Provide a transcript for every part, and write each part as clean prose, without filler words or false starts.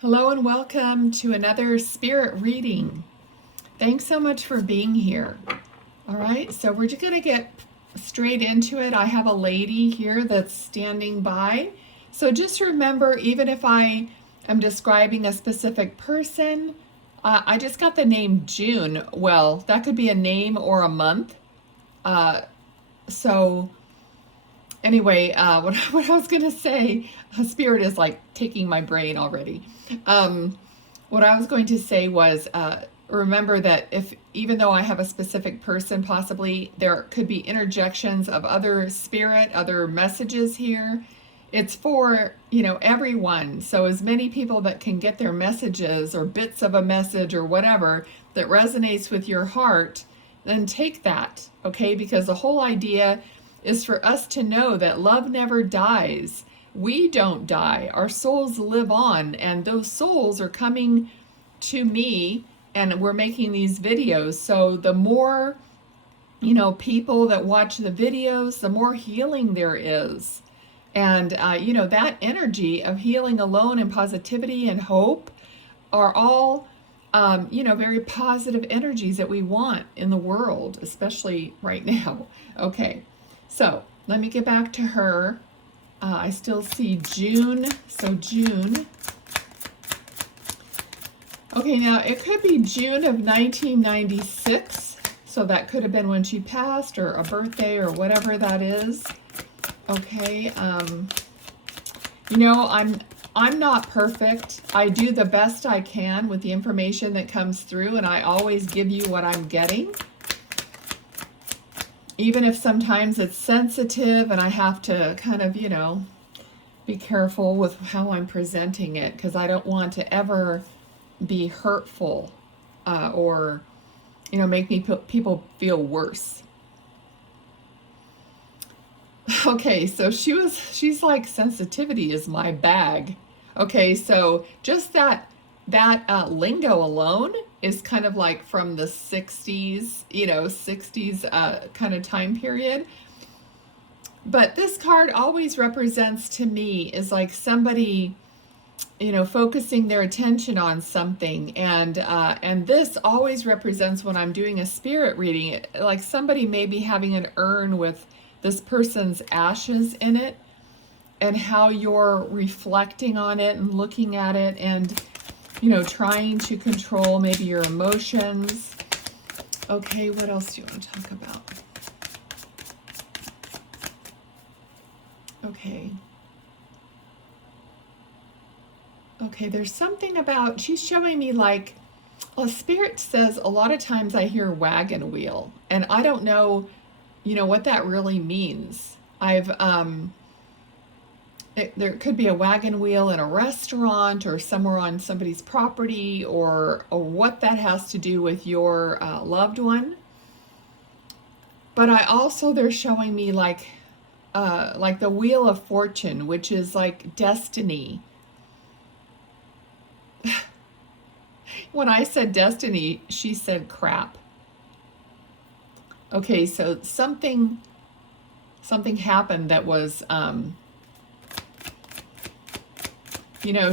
Hello and welcome to another spirit reading. Thanks so much for being here. All right, so we're just going to get straight into it. I have a lady here that's standing by. So just remember, even if I am describing a specific person, I just got the name June. Well, that could be a name or a month. So anyway, what I was going to say, spirit is like taking my brain already. What I was going to say was, remember that even though I have a specific person, possibly there could be interjections of other spirit, other messages here. It's for, everyone. So as many people that can get their messages or bits of a message or whatever that resonates with your heart, then take that, okay? Because the whole idea is for us to know that love never dies. We don't die. Our souls live on, and those souls are coming to me, and we're making these videos. So the more, people that watch the videos, the more healing there is. And, that energy of healing alone and positivity and hope are all, very positive energies that we want in the world, especially right now. Okay, so let me get back to her. I still see June, so June. Okay, now it could be June of 1996, so that could have been when she passed or a birthday or whatever that is. Okay, I'm not perfect. I do the best I can with the information that comes through, and I always give you what I'm getting. Even if sometimes it's sensitive and I have to kind of, be careful with how I'm presenting it, because I don't want to ever be hurtful or, make people feel worse. Okay, so she's like, sensitivity is my bag. Okay, so just that lingo alone is kind of like from the 60s, 60s kind of time period. But this card always represents to me is like somebody, focusing their attention on something. And this always represents when I'm doing a spirit reading, like somebody maybe having an urn with this person's ashes in it, and how you're reflecting on it and looking at it and, trying to control maybe your emotions. Okay, what else do you want to talk about? Okay. Okay, there's something about, she's showing me like, well, Spirit says a lot of times I hear wagon wheel, and I don't know, what that really means. There could be a wagon wheel in a restaurant or somewhere on somebody's property, or what that has to do with your loved one. But they're showing me like the Wheel of Fortune, which is like destiny. When I said destiny, she said crap. Okay, so something happened that was,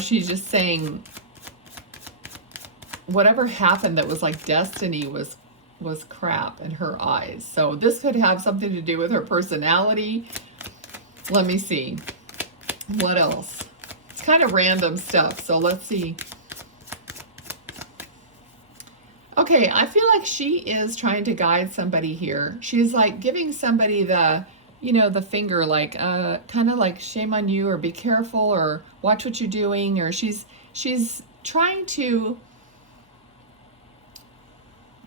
she's just saying whatever happened that was like destiny was crap in her eyes. So this could have something to do with her personality. Let me see. What else? It's kind of random stuff, so let's see. Okay, I feel like she is trying to guide somebody here. She's like giving somebody the, the finger, like kind of like shame on you, or be careful, or watch what you're doing, or she's trying to.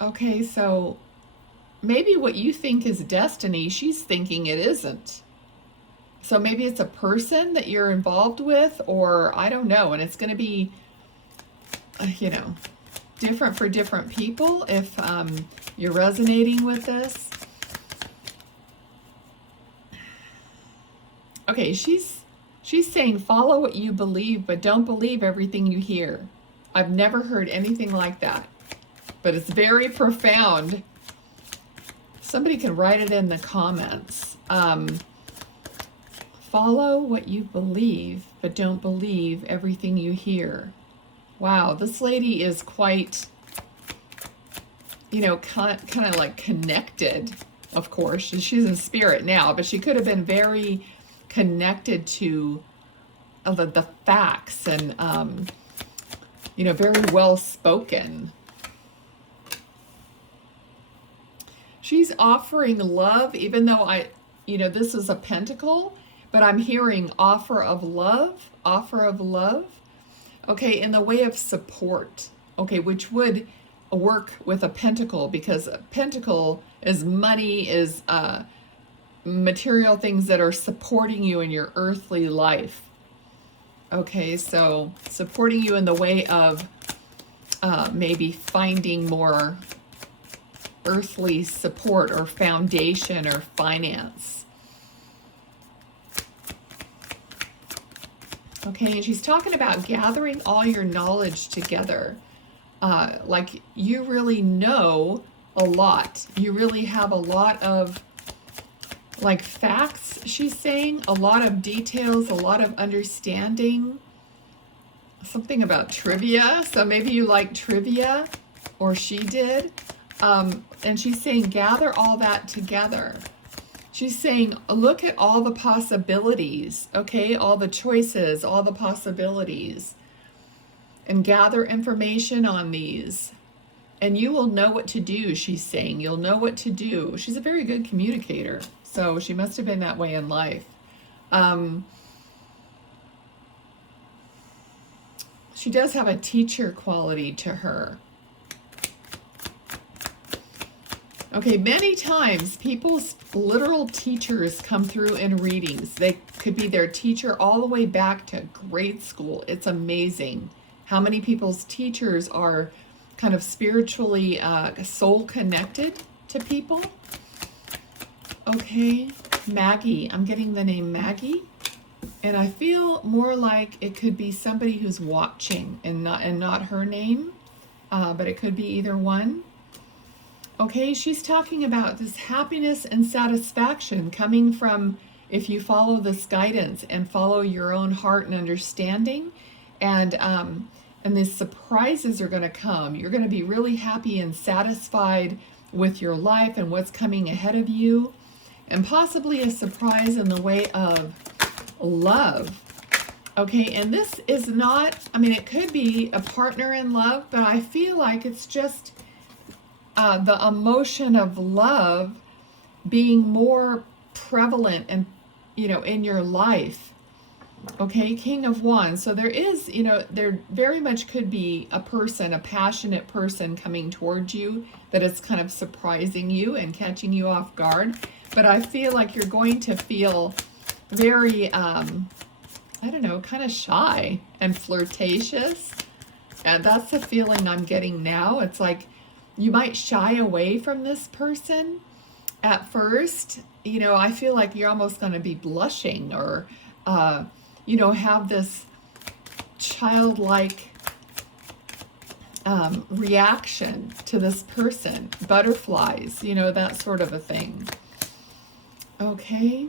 Okay, so maybe what you think is destiny, she's thinking it isn't. So maybe it's a person that you're involved with, or I don't know, and it's going to be, different for different people if you're resonating with this. Okay, she's saying follow what you believe, but don't believe everything you hear. I've never heard anything like that, but it's very profound. Somebody can write it in the comments. Follow what you believe, but don't believe everything you hear. Wow, this lady is quite, kind of like connected, of course. She's in spirit now, but she could have been very connected to the facts and, very well spoken. She's offering love, even though this is a pentacle, but I'm hearing offer of love, okay, in the way of support, okay, which would work with a pentacle, because a pentacle is money, is material things that are supporting you in your earthly life. Okay, so supporting you in the way of maybe finding more earthly support or foundation or finance. Okay, and she's talking about gathering all your knowledge together. Like you really know a lot. You really have a lot of like facts, she's saying, a lot of details, a lot of understanding. Something about trivia. So maybe you like trivia, or she did. And she's saying gather all that together. She's saying look at all the possibilities, okay? All the choices, all the possibilities. And gather information on these. And you will know what to do, she's saying. You'll know what to do. She's a very good communicator. So she must have been that way in life. She does have a teacher quality to her. Okay, many times people's literal teachers come through in readings. They could be their teacher all the way back to grade school. It's amazing how many people's teachers are kind of spiritually soul connected to people. Okay, Maggie. I'm getting the name Maggie. And I feel more like it could be somebody who's watching and not her name. But it could be either one. Okay, she's talking about this happiness and satisfaction coming from if you follow this guidance and follow your own heart and understanding. And these surprises are going to come. You're going to be really happy and satisfied with your life and what's coming ahead of you. And possibly a surprise in the way of love. Okay, and this is not, it could be a partner in love, but I feel like it's just the emotion of love being more prevalent and, in your life. Okay, King of Wands. So there is, there very much could be a person, a passionate person coming towards you that is kind of surprising you and catching you off guard. But I feel like you're going to feel very, kind of shy and flirtatious. And that's the feeling I'm getting now. It's like you might shy away from this person at first. I feel like you're almost going to be blushing or, have this childlike reaction to this person. Butterflies, that sort of a thing. Okay.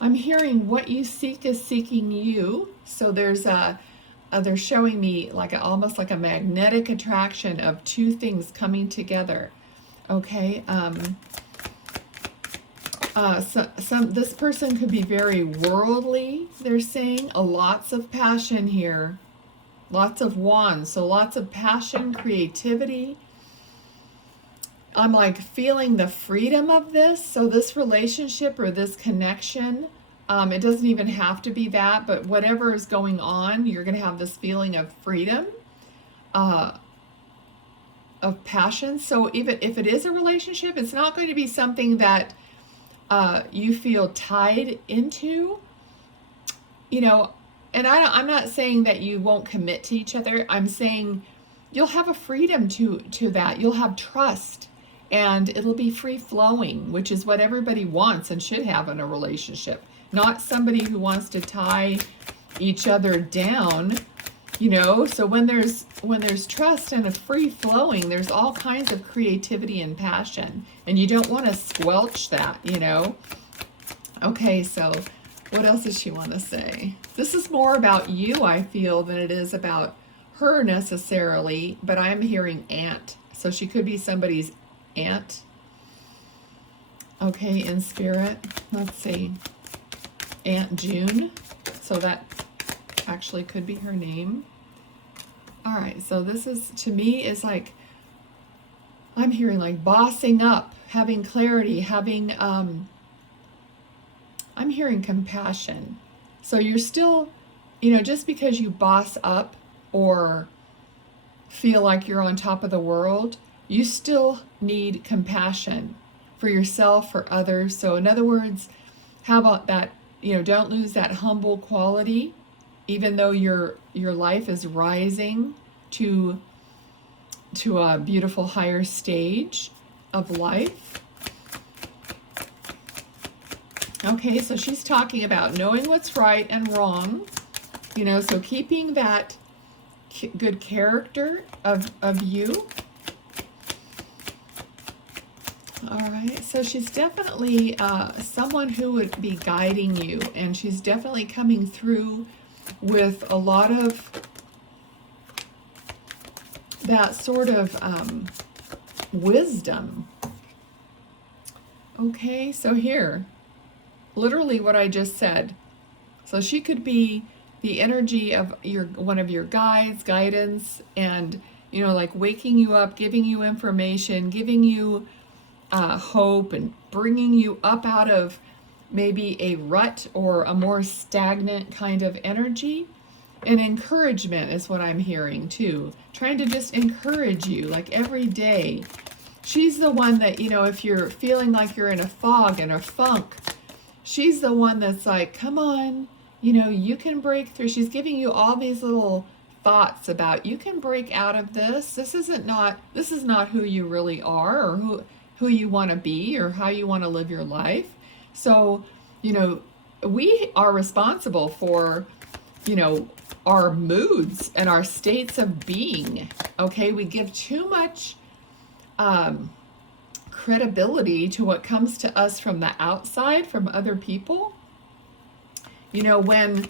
I'm hearing what you seek is seeking you. So there's they're showing me like almost like a magnetic attraction of two things coming together. Okay. This person could be very worldly, they're saying. Lots of passion here. Lots of wands. So lots of passion, creativity. I'm like feeling the freedom of this. So this relationship or this connection, it doesn't even have to be that, but whatever is going on, you're going to have this feeling of freedom, of passion. So even if it is a relationship, it's not going to be something that you feel tied into, and I'm not saying that you won't commit to each other. I'm saying you'll have a freedom to that. You'll have trust. And it'll be free-flowing, which is what everybody wants and should have in a relationship. Not somebody who wants to tie each other down, So when there's trust and a free-flowing, there's all kinds of creativity and passion. And you don't want to squelch that, Okay, so what else does she want to say? This is more about you, I feel, than it is about her necessarily, but I'm hearing aunt. So she could be somebody's aunt. Okay, in spirit. Let's see. Aunt June. So that actually could be her name. All right, so this is, to me, is like, I'm hearing like bossing up, having clarity, having, I'm hearing compassion. So you're still, you know, just because you boss up or feel like you're on top of the world, you still need compassion for yourself, for others. So in other words, how about that, you know, don't lose that humble quality, even though your life is rising to a beautiful higher stage of life. Okay, so she's talking about knowing what's right and wrong, you know, so keeping that good character of you. All right, so she's definitely someone who would be guiding you, and she's definitely coming through with a lot of that sort of wisdom. Okay, so here, literally what I just said. So she could be the energy of one of your guides, guidance, and, you know, like waking you up, giving you information, giving you hope, and bringing you up out of maybe a rut or a more stagnant kind of energy. And encouragement is what I'm hearing too. Trying to just encourage you like every day. She's the one that, you know, if you're feeling like you're in a fog and a funk, she's the one that's like, come on, you know, you can break through. She's giving you all these little thoughts about you can break out of this. This is not who you really are, or who you want to be, or how you want to live your life. So, you know, we are responsible for, you know, our moods and our states of being. Okay, we give too much credibility to what comes to us from the outside, from other people. You know, when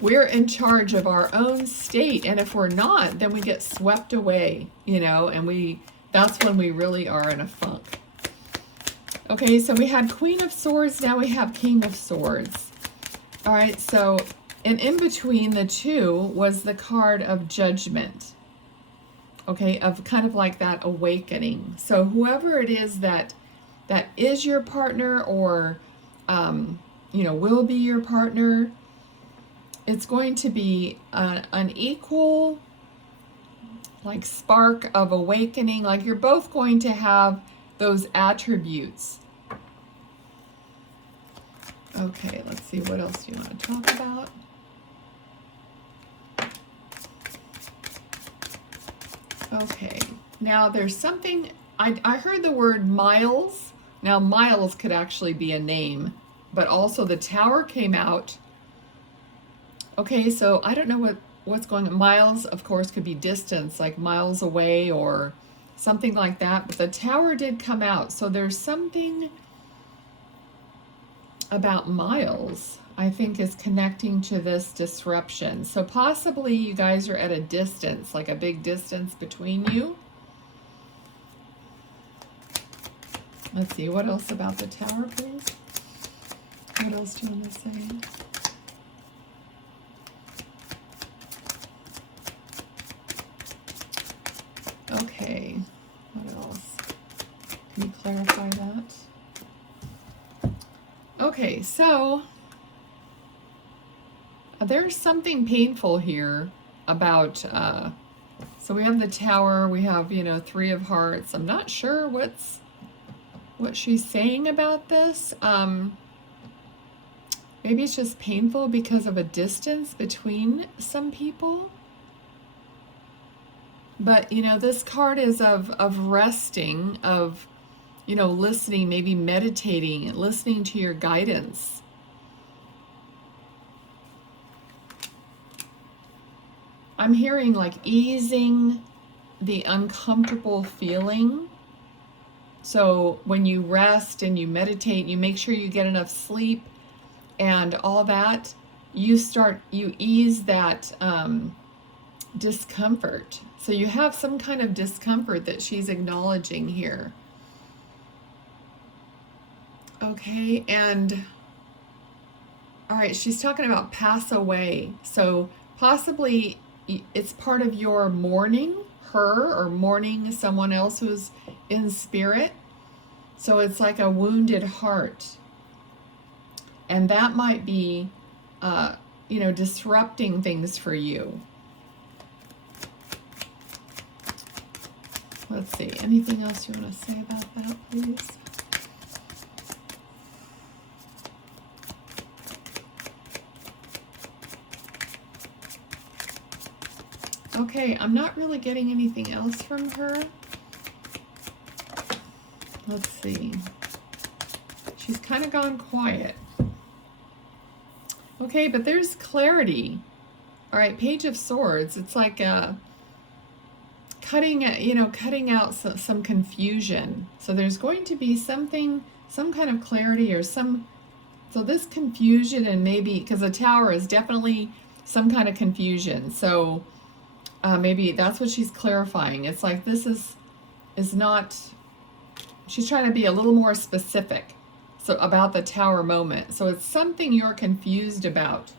we're in charge of our own state, and if we're not, then we get swept away, you know, and that's when we really are in a funk. Okay, so we had Queen of Swords, now we have King of Swords. All right, so, and in between the two was the card of Judgment. Okay, of kind of like that awakening. So whoever it is that is your partner, or, you know, will be your partner, it's going to be an equal, like, spark of awakening. Like, you're both going to have those attributes. Okay, let's see, what else do you want to talk about? Okay, now there's something, I heard the word Miles. Now Miles could actually be a name, but also the Tower came out. Okay, so I don't know what's going on. Miles, of course, could be distance, like miles away or something like that, but the Tower did come out. So there's something about Miles, I think, is connecting to this disruption. So possibly you guys are at a distance, like a big distance between you. Let's see, what else about the Tower, please? What else do you want to say? Okay, what else? Can you clarify that? Okay, so there's something painful here about, so we have the Tower, we have, you know, Three of Hearts. I'm not sure what she's saying about this. Maybe it's just painful because of a distance between some people. But, you know, this card is of resting, of, you know, listening, maybe meditating, listening to your guidance. I'm hearing like easing the uncomfortable feeling. So when you rest and you meditate, you make sure you get enough sleep and all that, you ease that discomfort. So you have some kind of discomfort that she's acknowledging here. Okay, and all right, she's talking about pass away. So possibly it's part of your mourning her or mourning someone else who's in spirit. So it's like a wounded heart. And that might be, disrupting things for you. Let's see, anything else you want to say about that, please? Okay, I'm not really getting anything else from her. Let's see. She's kind of gone quiet. Okay, but there's clarity. All right, Page of Swords. It's like cutting out some confusion. So there's going to be something, some kind of clarity or so this confusion, and maybe, because the Tower is definitely some kind of confusion. So maybe that's what she's clarifying. It's like this is not, she's trying to be a little more specific. So about the Tower moment. So it's something you're confused about,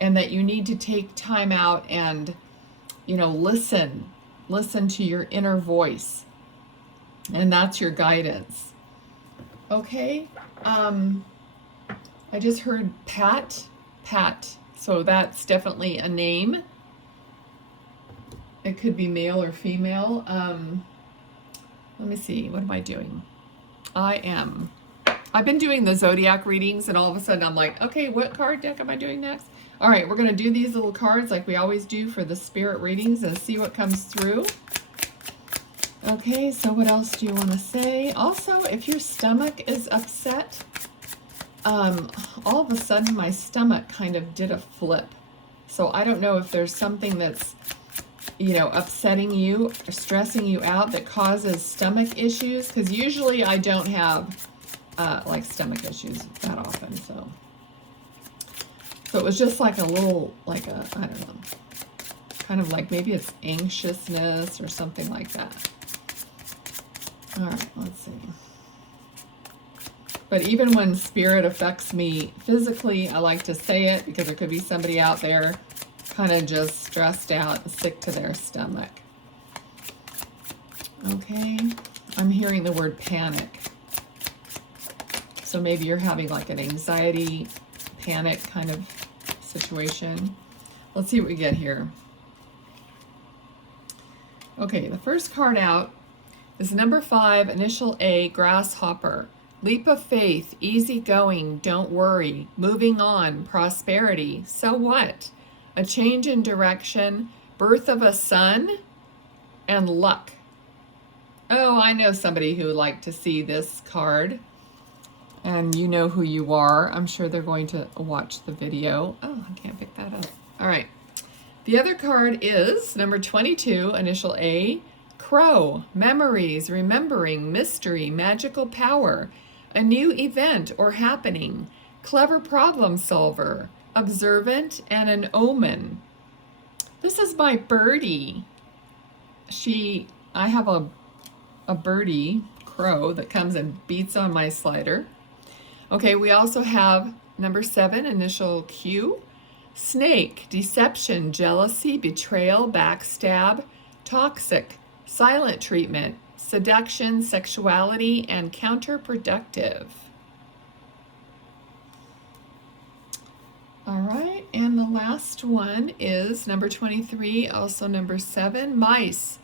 and that you need to take time out and, listen to your inner voice. And that's your guidance. Okay. I just heard Pat. So that's definitely a name. It could be male or female. Let me see. What am I doing? I've been doing the zodiac readings, and all of a sudden I'm like, okay, what card deck am I doing next? All right, we're going to do these little cards like we always do for the spirit readings and see what comes through. Okay, so what else do you want to say? Also, if your stomach is upset, all of a sudden my stomach kind of did a flip. So I don't know if there's something that's, upsetting you or stressing you out that causes stomach issues, because usually I don't have like stomach issues that often. So it was just like a little, like a, I don't know, kind of like maybe it's anxiousness or something like that. All right, let's see. But even when spirit affects me physically, I like to say it, because there could be somebody out there kind of just stressed out and sick to their stomach. Okay, I'm hearing the word panic. So maybe you're having like an anxiety, panic kind of situation. Let's see what we get here. Okay, the first card out is number 5, initial A, grasshopper. Leap of faith, easy going, don't worry, moving on, prosperity, so what? A change in direction, birth of a son, and luck. Oh, I know somebody who would like to see this card. And you know who you are. I'm sure they're going to watch the video. Oh, I can't pick that up. All right. The other card is number 22, initial A, crow, memories, remembering, mystery, magical power, a new event or happening, clever problem solver, observant, and an omen. This is my birdie. I have a birdie, crow, that comes and beats on my slider. Okay, we also have number 7, initial Q, snake, deception, jealousy, betrayal, backstab, toxic, silent treatment, seduction, sexuality, and counterproductive. All right, and the last one is number 23, also number 7, mice,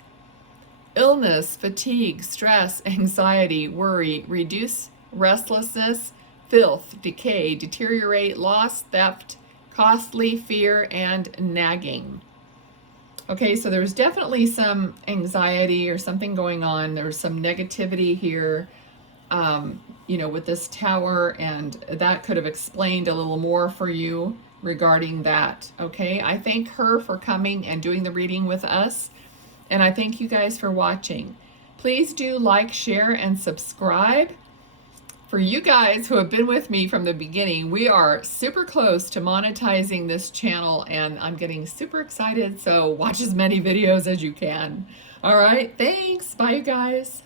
illness, fatigue, stress, anxiety, worry, reduce restlessness, filth, decay, deteriorate, loss, theft, costly, fear, and nagging. Okay, so there's definitely some anxiety or something going on. There's some negativity here, with this tower, and that could have explained a little more for you regarding that. Okay, I thank her for coming and doing the reading with us, and I thank you guys for watching. Please do like, share, and subscribe for for you guys who have been with me from the beginning, we are super close to monetizing this channel, and I'm getting super excited. So watch as many videos as you can. All right, thanks. Bye, you guys.